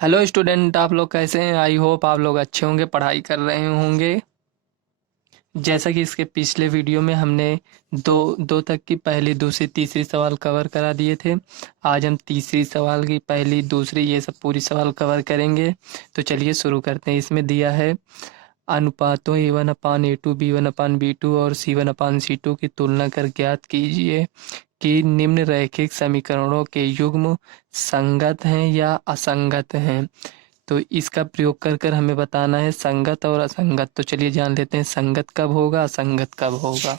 Hello student, आप लोग कैसे हैं? आई होप आप लोग अच्छे होंगे, पढ़ाई कर रहे होंगे। जैसा कि इसके पिछले वीडियो में हमने दो दो तक की पहली, दूसरी, तीसरी सवाल कवर करा दिए थे। आज हम तीसरी सवाल की पहली, दूसरी, ये सब पूरी सवाल कवर करेंगे। तो चलिए शुरू करते हैं। इसमें दिया है अनुपातों A1/A2, B1/B2 और C1/C2 की तुलना कर ज्ञात कीजिए कि निम्न रैखिक समीकरणों के युग्म संगत हैं या असंगत हैं। तो इसका प्रयोग कर कर हमें बताना है संगत और असंगत। तो चलिए जान लेते हैं संगत कब होगा, असंगत कब होगा।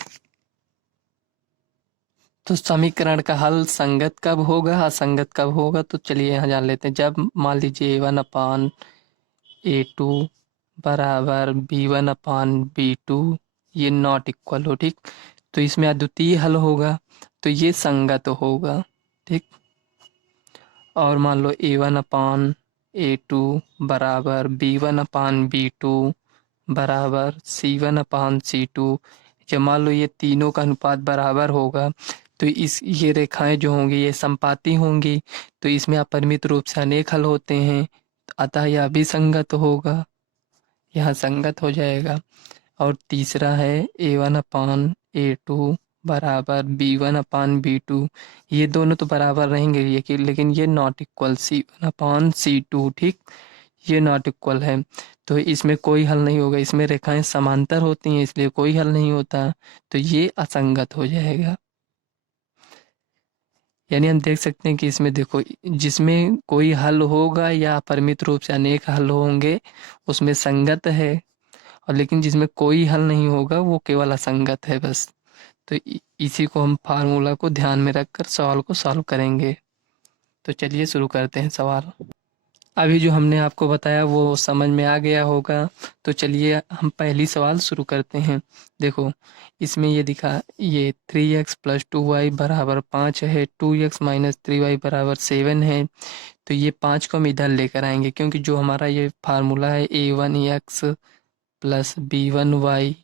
तो समीकरण का हल संगत कब होगा, असंगत कब होगा, तो चलिए यहाँ जान लेते हैं। जब मान लीजिए A1/A2 बराबर B1/B2 ये नॉट इक्वल हो, ठीक। तो इसमें अद्वितीय हल होगा, तो ये संगत होगा, ठीक। और मान लो A1/A2 बराबर B1/B2 बराबर C1/C2। जब मान लो ये तीनों का अनुपात बराबर होगा तो इस ये रेखाएं जो होंगी ये समपाती होंगी। तो इसमें अपरिमित रूप से अनेक हल होते हैं, अतः यह भी संगत होगा, यहाँ संगत हो जाएगा। और तीसरा है A1/A2 बराबर B1/B2। ये दोनों तो बराबर रहेंगे, ये कि लेकिन ये नॉट इक्वल C1/C2, ठीक। ये नॉट इक्वल है, तो इसमें कोई हल नहीं होगा। इसमें रेखाएं समांतर होती हैं इसलिए कोई हल नहीं होता, तो ये असंगत हो जाएगा। यानी हम देख सकते हैं कि इसमें देखो, जिसमें कोई हल होगा या अपरिमित रूप से अनेक हल होंगे उसमें संगत है, और लेकिन जिसमें कोई हल नहीं होगा वो केवल असंगत है बस। तो इसी को हम फार्मूला को ध्यान में रखकर सवाल को सॉल्व करेंगे। तो चलिए शुरू करते हैं सवाल। अभी जो हमने आपको बताया वो समझ में आ गया होगा। तो चलिए हम पहली सवाल शुरू करते हैं। देखो, इसमें ये दिखा, ये 3x + 2y बराबर 5 है, 2x - 3y बराबर 7 है। तो ये 5 को हम इधर लेकर आएंगे, क्योंकि जो हमारा ये फार्मूला है A1x + B1y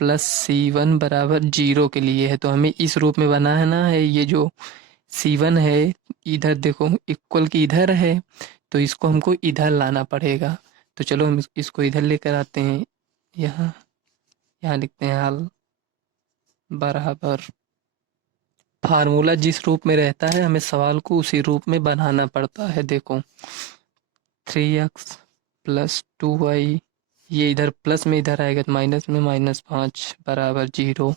+ C1 बराबर 0 के लिए है, तो हमें इस रूप में बनाना है। ये जो C1 है, इधर देखो इक्वल की इधर है, तो इसको हमको इधर लाना पड़ेगा। तो चलो हम इसको इधर लेकर आते हैं। यहाँ यहाँ लिखते हैं हल बराबर, फार्मूला जिस रूप में रहता है हमें सवाल को उसी रूप में बनाना पड़ता है। देखो, 3x + 2y, ये इधर प्लस में इधर आएगा तो माइनस में -5 बराबर 0।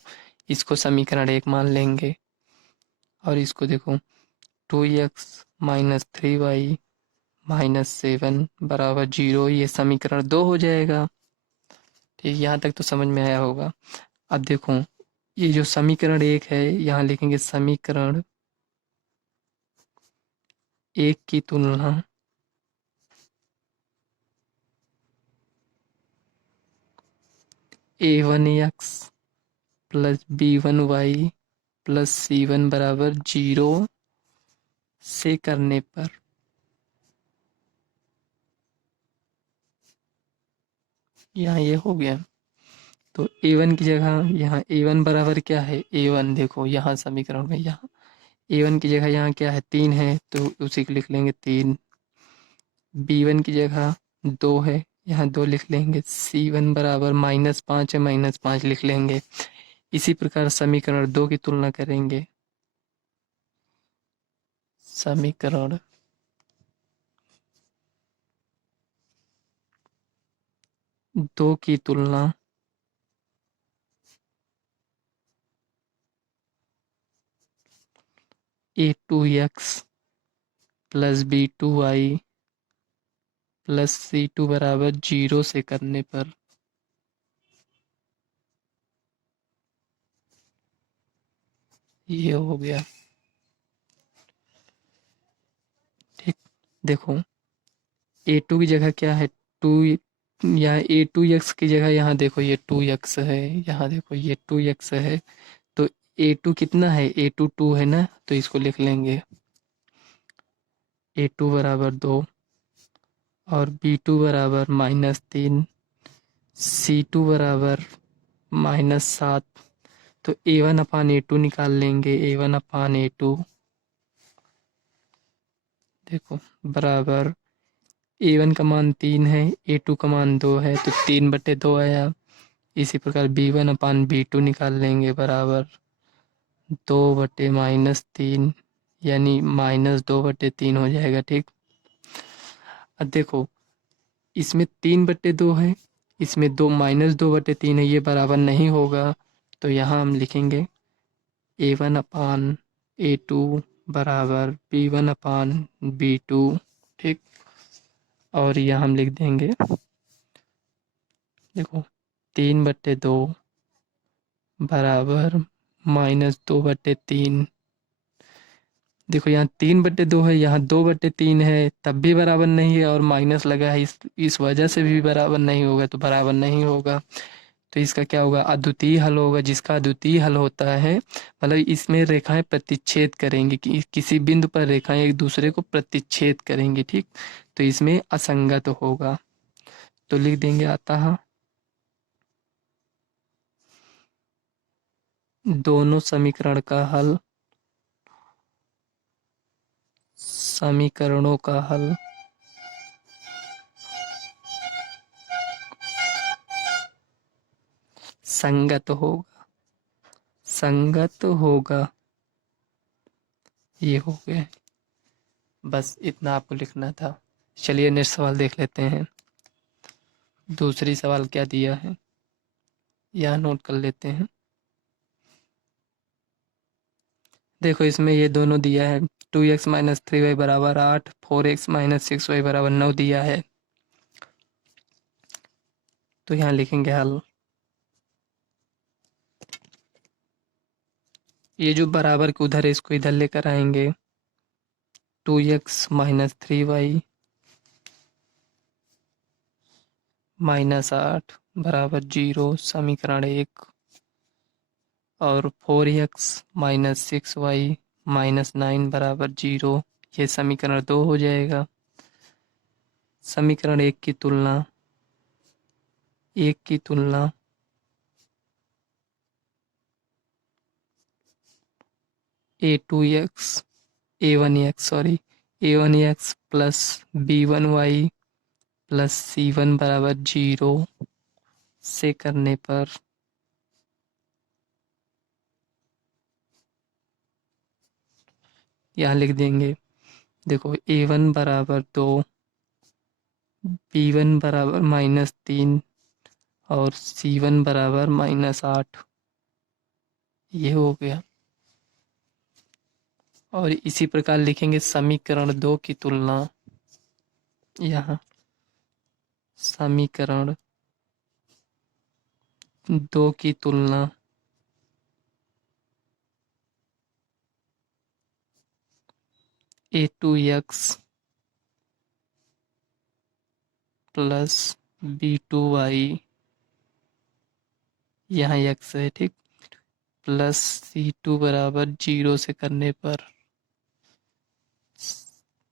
इसको समीकरण 1 मान लेंगे। और इसको देखो, 2x - 3y -7 बराबर 0, ये समीकरण 2 हो जाएगा। ठीक, यहाँ तक तो समझ में आया होगा। अब देखो, ये जो समीकरण 1 है यहाँ लिखेंगे समीकरण 1 की तुलना A1x + B1y + C1 बराबर 0 से करने पर यहाँ ये हो गया। तो A1 की जगह यहाँ A1 बराबर क्या है, A1 देखो यहाँ समीकरण में, यहाँ A1 की जगह यहाँ क्या है, 3 है, तो उसी को लिख लेंगे 3। B1 की जगह 2 है, यहाँ 2 लिख लेंगे। C1 बराबर -5 है, -5 लिख लेंगे। इसी प्रकार समीकरण 2 की तुलना करेंगे। समीकरण 2 की तुलना A2x + B2y + C2 बराबर 0 से करने पर ये हो गया, ठीक। देखो, A2 की जगह क्या है, 2, यहाँ A2x की जगह यहाँ देखो ये 2x है, यहाँ देखो ये 2x है। तो A2 कितना है, A2 2 है ना, तो इसको लिख लेंगे A2 बराबर 2 और B2 बराबर -3, C2 बराबर -7। तो A1/A2 निकाल लेंगे, A1/A2 देखो बराबर A1 का मान 3 है, A2 का मान 2 है, तो 3/2 आया। इसी प्रकार B1/B2 निकाल लेंगे, बराबर 2/-3, यानी -2/3 हो जाएगा। ठीक, अब देखो इसमें 3/2 है, इसमें 2 -2/3 है, ये बराबर नहीं होगा। तो यहाँ हम लिखेंगे A1/A2 बराबर B1/B2। ठीक, और यहाँ हम लिख देंगे, देखो 3/2 बराबर -2/3। देखो यहाँ 3/2 है, यहाँ 2/3 है, तब भी बराबर नहीं है, और माइनस लगा है, इस वजह से भी बराबर नहीं होगा, तो बराबर नहीं होगा। तो इसका क्या होगा, अद्वितीय हल होगा। जिसका अद्वितीय हल होता है, मतलब इसमें रेखाएं प्रतिच्छेद करेंगी, कि किसी बिंदु पर रेखाएं एक दूसरे को प्रतिच्छेद करेंगी। ठीक, तो इसमें असंगत होगा। तो लिख देंगे अतः दोनों समीकरण का हल, समीकरणों का हल संगत होगा, संगत होगा। ये हो गया, बस इतना आपको लिखना था। चलिए नेक्स्ट सवाल देख लेते हैं। दूसरी सवाल क्या दिया है, यहाँ नोट कर लेते हैं। देखो इसमें ये दोनों दिया है, 2x - 3y बराबर 8, 4x - 6y बराबर 9 दिया है। तो यहाँ लिखेंगे हल। ये जो बराबर के उधर है, इसको इधर लेकर आएंगे। 2x - 3y -8 बराबर 0, समीकरण 1। और 4x - 6y -9 बराबर 0, ये समीकरण 2 हो जाएगा। समीकरण 1 की तुलना, A1x plus B1y plus C1 बराबर 0 से करने पर यहाँ लिख देंगे। देखो A1 बराबर 2, B1 बराबर -3 और C1 बराबर -8, ये हो गया। और इसी प्रकार लिखेंगे समीकरण 2 की तुलना, यहाँ समीकरण 2 की तुलना A2x प्लस B2y, यहाँ x है। ठीक, प्लस C2 बराबर 0 से करने पर,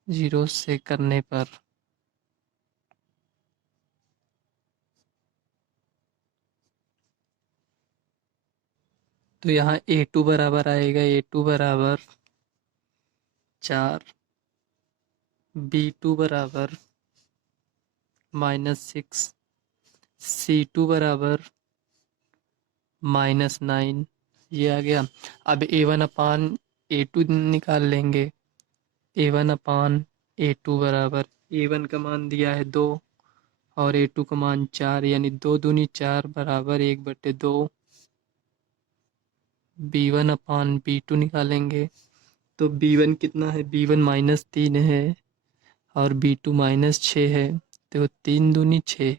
0 से करने पर तो यहाँ A2 बराबर आएगा, A2 बराबर 4, B2 बराबर -6, C2 बराबर -9, ये आ गया। अब A1/A2 निकाल लेंगे। A1/A2 बराबर, A1 का मान दिया है 2 और A2 का मान 4, यानी 2 दूनी 4 बराबर 1/2। B1/B2 निकालेंगे, तो B1 कितना है, B1 -3 है और B2 -6 है। तो 3 दूनी 6,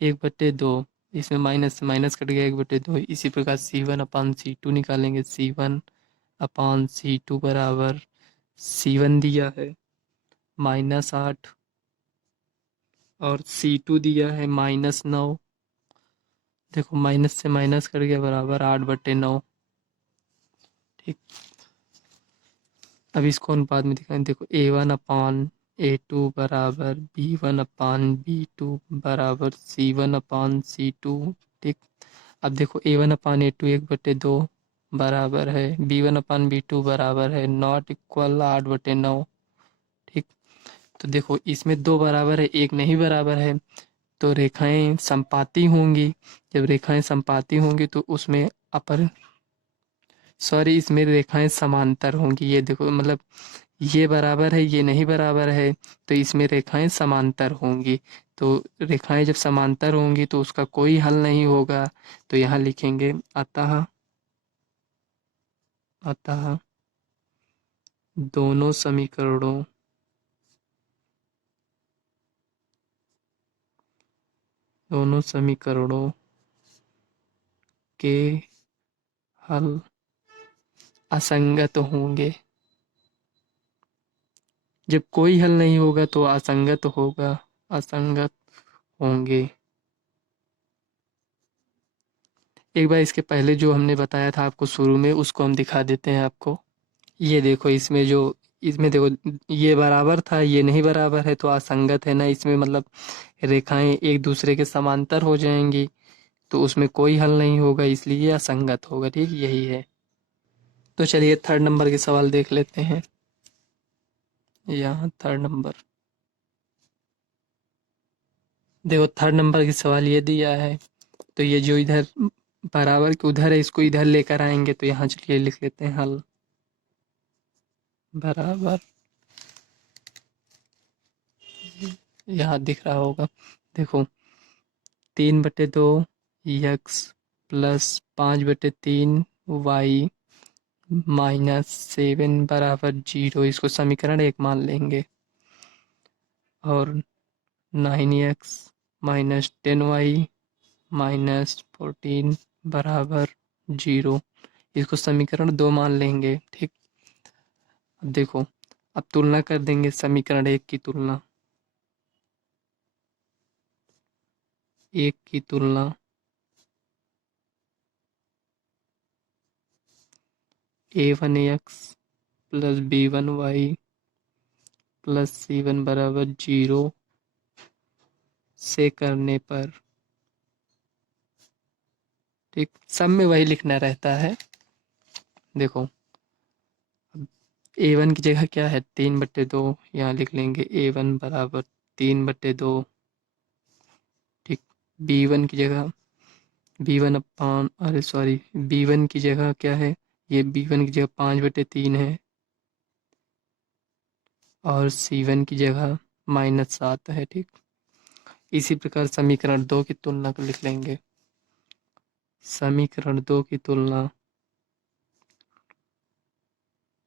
1/2, इसमें माइनस से माइनस कट गया, 1/2। इसी प्रकार C1/C2 निकालेंगे। C1/C2 बराबर, C1 दिया है -8 और C2 दिया है -9। देखो माइनस से माइनस कट गया, बराबर 8/9। ठीक, अब इसको अनुपात में दिखाएं। देखो A1/A2 बराबर B1/B2 बराबर C1/C2। ठीक, अब देखो A1/A2 1/2 बराबर है, B1/B2 बराबर है नॉट इक्वल 8/9। ठीक, तो देखो इसमें दो बराबर है, एक नहीं बराबर है, तो रेखाएं समपाती होंगी। जब रेखाएं समपाती होंगी तो उसमें अपर सॉरी इसमें रेखाएं समांतर होंगी। ये देखो मतलब ये बराबर है, ये नहीं बराबर है, तो इसमें रेखाएं समांतर होंगी। तो रेखाएं जब समांतर होंगी तो उसका कोई हल नहीं होगा। तो यहाँ लिखेंगे अतः अतः दोनों समीकरणों दोनों समीकरणों के हल असंगत होंगे। जब कोई हल नहीं होगा तो असंगत होगा, असंगत होंगे। एक बार इसके पहले जो हमने बताया था आपको शुरू में उसको हम दिखा देते हैं आपको। ये देखो इसमें देखो ये बराबर था, ये नहीं बराबर है तो असंगत है ना। इसमें मतलब रेखाएं एक दूसरे के समांतर हो जाएंगी तो उसमें कोई हल नहीं होगा, इसलिए ये असंगत होगा। ठीक यही है। तो चलिए थर्ड नंबर के सवाल देख लेते हैं। यहाँ थर्ड नंबर देखो, थर्ड नंबर के सवाल ये दिया है, तो ये जो इधर बराबर के उधर है इसको इधर लेकर आएंगे। तो यहाँ चलिए लिख लेते हैं हल बराबर, यहाँ दिख रहा होगा। देखो 3/2 यक्स प्लस 5/3 वाई -7 बराबर 0, इसको समीकरण एक मान लेंगे। और 9x -10y -14 बराबर 0, इसको समीकरण दो मान लेंगे। ठीक, अब देखो अब तुलना कर देंगे समीकरण एक की तुलना, एक की तुलना a1x plus b1y plus c1 बराबर 0 से करने पर, ठीक सब में वही लिखना रहता है। देखो a1 की जगह क्या है 3/2, यहाँ लिख लेंगे a1 बराबर 3/2। ठीक, b1 की जगह b1 अपान अरे सॉरी b1 की जगह क्या है, ये b1 की जगह 5/3 है और c1 की जगह -7 है। ठीक, इसी प्रकार समीकरण दो की तुलना को लिख लेंगे। समीकरण दो की तुलना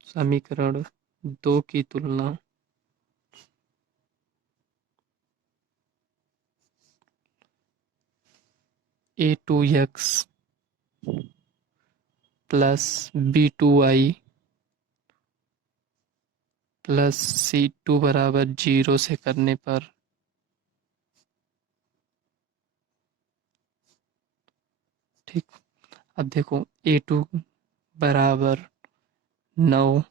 समीकरण दो की तुलना a2x plus b2y plus c2 बराबर 0 से करने पर, ठीक अब देखो a2 बराबर 9,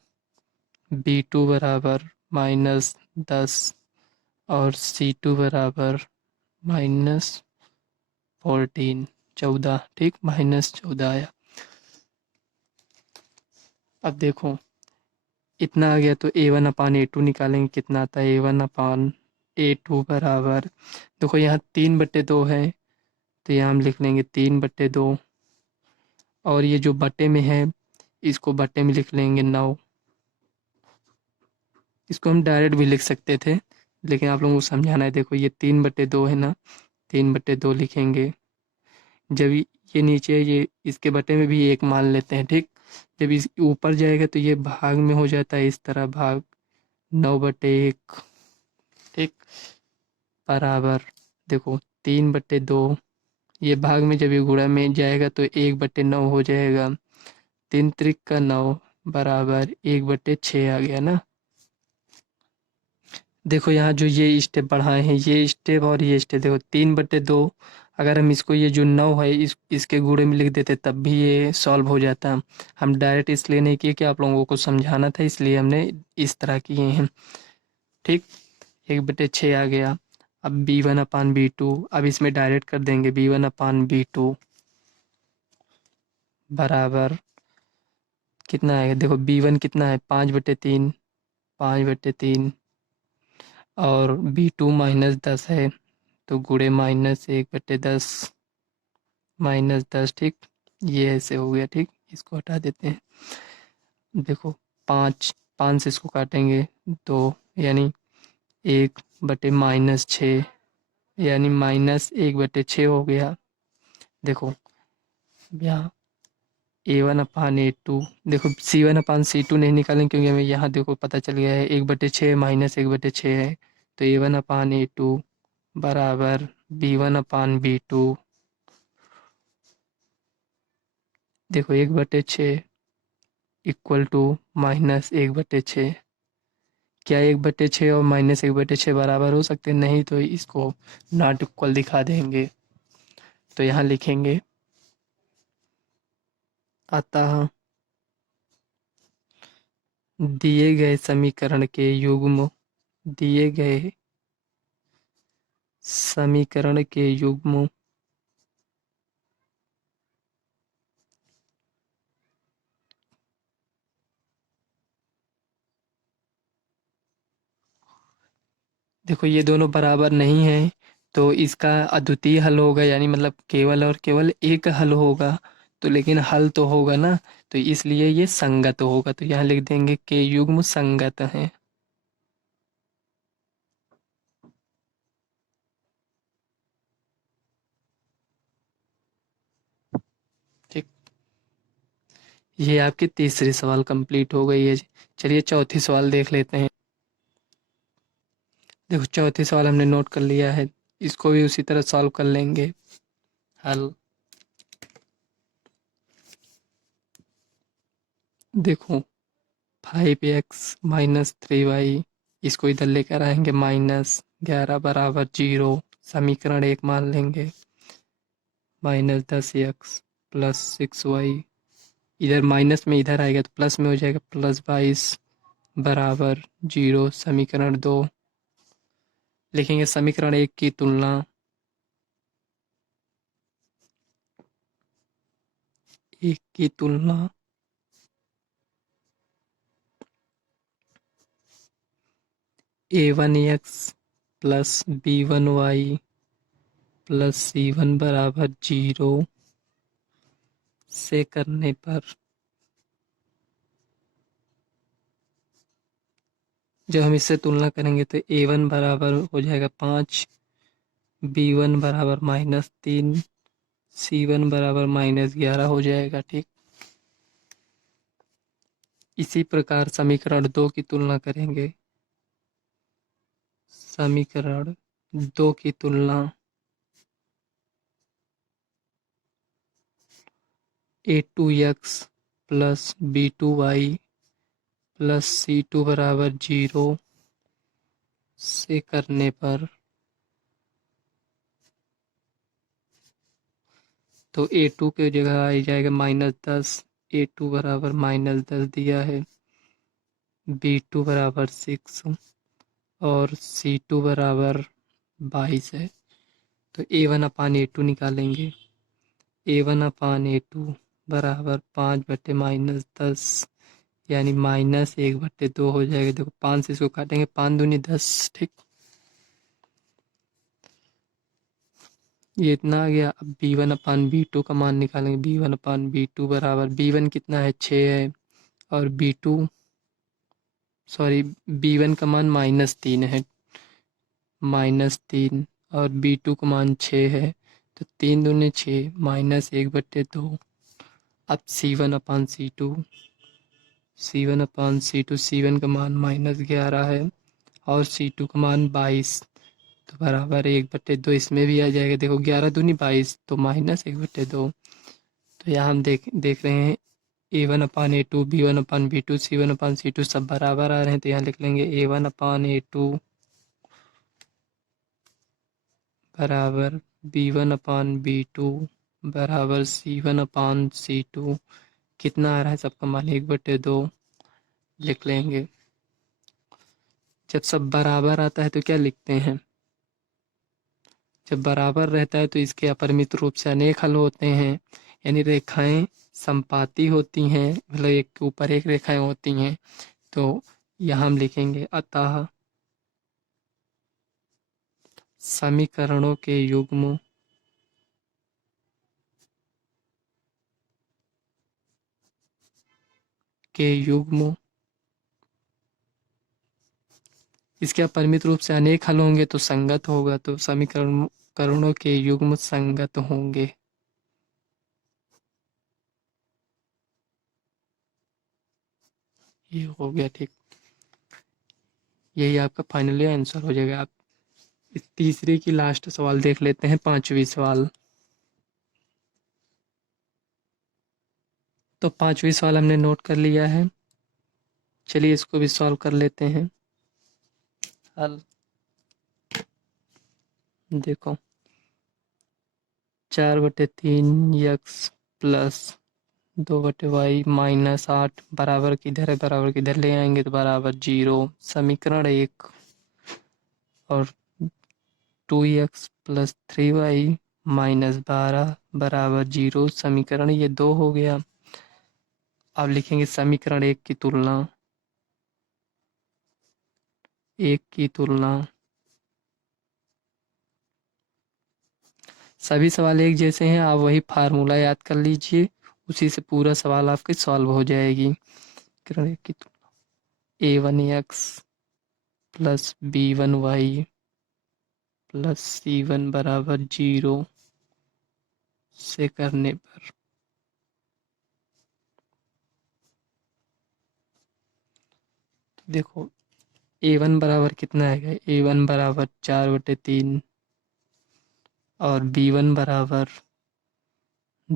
b2 बराबर -10 और c2 बराबर -14 14। ठीक, -14 आया। अब देखो इतना आ गया तो a1 अपान a2 निकालेंगे, कितना आता है a1 अपान a2 बराबर, देखो यहाँ 3/2 है तो यहाँ हम लिख लेंगे 3/2 और ये जो बटे में है इसको बटे में लिख लेंगे 9। इसको हम डायरेक्ट भी लिख सकते थे लेकिन आप लोगों को समझाना है। देखो ये 3/2 है ना, 3/2 लिखेंगे। जब ये नीचे है ये इसके बटे में भी एक मान लेते हैं। ठीक, जब इस ऊपर जाएगा तो ये भाग में हो जाता है, इस तरह भाग 9/1। ठीक, बराबर देखो 3/2, ये भाग में जब ये गुणा में जाएगा तो 1/9 हो जाएगा। 3 त्रिक का 9 बराबर 1/6 आ गया ना। देखो यहाँ जो ये स्टेप बढ़ाए हैं ये स्टेप और ये स्टेप, देखो 3/2 अगर हम इसको ये जो 9 है इसके गुणे में लिख देते तब भी ये सॉल्व हो जाता। हम डायरेक्ट इसलिए नहीं किए कि आप लोगों को समझाना था, इसलिए हमने इस तरह किए हैं। ठीक, 1/6 आ गया। अब b1 अपान b2, अब इसमें डायरेक्ट कर देंगे b1 अपान b2 बराबर कितना आएगा, देखो b1 कितना है 5/3, 5/3 और B2 -10 है, तो गुणे -1/10 -10, ठीक। ये ऐसे हो गया, ठीक। इसको हटा देते हैं। देखो 5, 5 से इसको काटेंगे तो यानी 1/-6, यानी -1/6 हो गया। देखो यहाँ A1/A2, देखो C1/C2 नहीं निकालेंगे क्योंकि हमें यहाँ देखो पता चल गया है 1/6 -1/6 है, तो A1/A2 बराबर B1/B2। देखो 1/6 इक्वल टू -1/6। क्या 1/6 और -1/6 बराबर हो सकते हैं? नहीं, तो इसको नॉट इक्वल दिखा देंगे। तो यहाँ लिखेंगे अतः दिए गए समीकरण के युग्म, दिए गए समीकरण के युग्म देखो ये दोनों बराबर नहीं है, तो इसका अद्वितीय हल होगा, यानी मतलब केवल और केवल एक हल होगा। तो लेकिन हल तो होगा ना, तो इसलिए ये संगत होगा, तो यहाँ लिख देंगे के युग्म संगत है। ठीक, ये आपकी तीसरी सवाल कंप्लीट हो गई है। चलिए चौथी सवाल देख लेते हैं। देखो चौथी सवाल हमने नोट कर लिया है, इसको भी उसी तरह सॉल्व कर लेंगे। हल देखो 5x - 3y, इसको इधर लेकर आएंगे -11 बराबर 0, समीकरण 1 मान लेंगे। -10x प्लस 6y, इधर माइनस में इधर आएगा तो प्लस में हो जाएगा, +22 बराबर 0, समीकरण 2। लिखेंगे समीकरण 1 की तुलना A1x plus B1y plus C1 बराबर 0 से करने पर जब हम इससे तुलना करेंगे तो A1 बराबर हो जाएगा 5, B1 बराबर -3, C1 बराबर -11 हो जाएगा, ठीक। इसी प्रकार समीकरण 2 की तुलना करेंगे। समीकरण 2 की तुलना A2x plus B2y plus C2 बराबर 0 से करने पर तो A2 की जगह आ जाएगा -10, A2 बराबर -10 दिया है, B2 बराबर 6 और C2 बराबर 22 है। तो A1/A2 निकालेंगे। A1/A2 बराबर 5/-10, यानी -1/2 हो जाएगा। देखो 5 से इसको काटेंगे, 5 दूनी 10, ठीक। ये इतना आ गया। अब B1/B2 का मान निकालेंगे। B1/B2 बराबर B1 कितना है, 6 है, और B2 सॉरी B1 का मान -3 है, -3, और B2 का मान 6 है, तो 3 दूनी 6, -1/2। अब C1/C2, C1 का मान -11 है और C2 का मान 22, तो बराबर 1/2। इसमें भी आ जाएगा। देखो 11 दूनी 22, तो -1/2। तो यहाँ हम देख रहे हैं A1/A2, B1/B2, C1/C2 सब बराबर आ रहे हैं, तो यहाँ लिख लेंगे A1/A2 बराबर B1/B2 बराबर C1/C2। कितना आ रहा है सबका मान, 1/2 लिख लेंगे। जब सब बराबर आता है तो क्या लिखते हैं? जब बराबर रहता है तो इसके अपरिमित रूप से अनेक हल होते हैं, यानी रेखाएं संपाती होती हैं, मतलब एक के ऊपर एक रेखाएं होती हैं। तो यहाँ हम लिखेंगे अतः समीकरणों के युग्म इसके अपरिमित रूप से अनेक हल होंगे तो संगत होगा, तो समीकरणों के युग्म संगत होंगे। ये हो गया ठीक। यही आपका फाइनली आंसर हो जाएगा। आप इस तीसरे की लास्ट सवाल देख लेते हैं, पांचवी सवाल। तो पांचवी सवाल हमने नोट कर लिया है। चलिए इसको भी सॉल्व कर लेते हैं। हल देखो, 4/3 यक्स प्लस 2/y माइनस 8 बराबर किधर है, बराबर किधर ले आएंगे तो बराबर 0। समीकरण 1 और 2x प्लस 3y माइनस 12 बराबर 0। समीकरण ये 2 हो गया। अब लिखेंगे समीकरण 1 की तुलना, सभी सवाल एक जैसे हैं। आप वही फार्मूला याद कर लीजिए, उसी से पूरा सवाल आपके सॉल्व हो जाएगी। समीकरण 1 की तुलना a1x plus b1y plus c1 बराबर 0 से करने पर देखो a1 बराबर कितना है, a1 बराबर 4/3 और b1 बराबर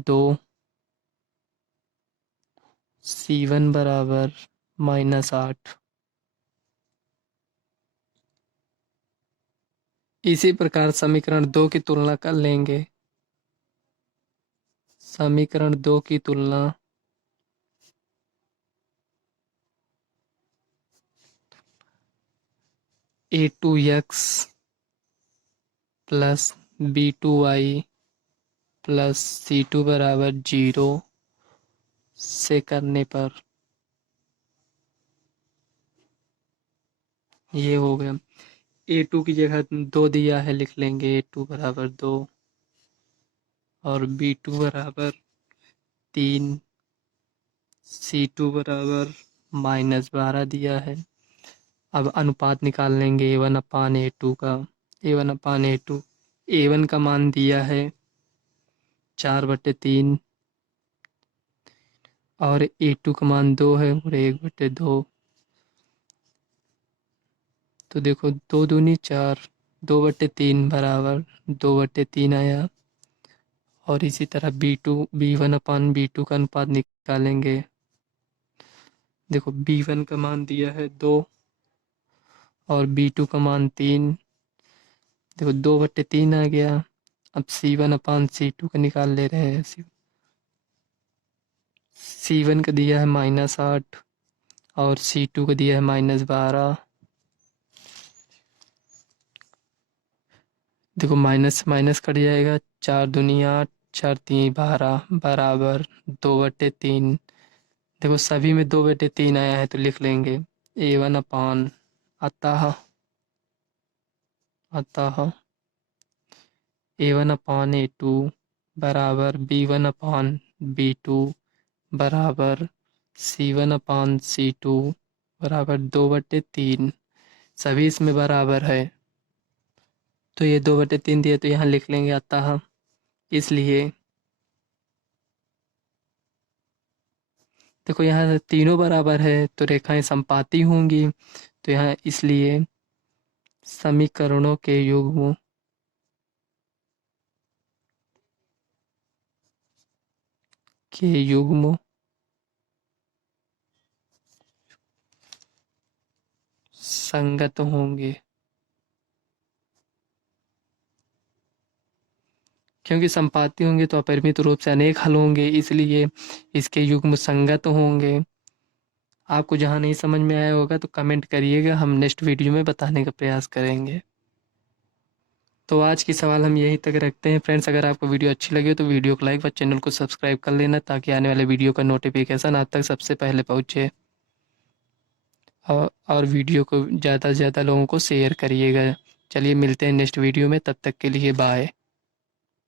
2, c1 बराबर -8। इसी प्रकार समीकरण 2 की तुलना कर लेंगे। समीकरण 2 की तुलना a2x plus b2y plus c2 बराबर 0 से करने पर ये हो गया। a2 की जगह 2 दिया है, लिख लेंगे a2 बराबर 2 और b2 बराबर 3, c2 बराबर -12 दिया है। अब अनुपात निकाल लेंगे a1/a2 का। a1/a2, a1 का मान दिया है 4/3 और a2 का मान 2 है और 1/2। तो देखो 2 दूनी 4, 2/3 बराबर 2/3 आया। और इसी तरह b1/b2 का अनुपात निकालेंगे। देखो b1 का मान दिया है 2 और b2 का मान 3। देखो 2/3 आ गया। अब c1/c2 का निकाल ले रहे हैं। c1 का दिया है -8 और c2 का दिया है -12। देखो माइनस माइनस कट जाएगा, 4 दूनी 8, 4 3 12 बराबर 2/3। देखो सभी में 2/3 आया है तो लिख लेंगे a1 अतः अतः a1/a2 बराबर b1/b2 बराबर c1/c2 बराबर 2/3। सभी इसमें बराबर है तो ये 2/3 दिया तो यहाँ लिख लेंगे अतः। इसलिए देखो यहाँ तीनों बराबर है तो रेखाएं संपाती होंगी, तो यहाँ इसलिए समीकरणों के युग्म संगत होंगे। क्योंकि संपाती होंगे तो अपरिमित रूप से अनेक हल होंगे, इसलिए इसके युग्म संगत होंगे। आपको जहाँ नहीं समझ में आया होगा तो कमेंट करिएगा, हम नेक्स्ट वीडियो में बताने का प्रयास करेंगे। तो आज की सवाल हम यहीं तक रखते हैं फ्रेंड्स। अगर आपको वीडियो अच्छी लगी हो तो वीडियो को लाइक व चैनल को सब्सक्राइब कर लेना, ताकि आने वाले वीडियो का नोटिफिकेशन आप तक सबसे पहले पहुँचे। और वीडियो को ज़्यादा से ज़्यादा लोगों को शेयर करिएगा। चलिए मिलते हैं नेक्स्ट वीडियो में, तब तक के लिए बाय।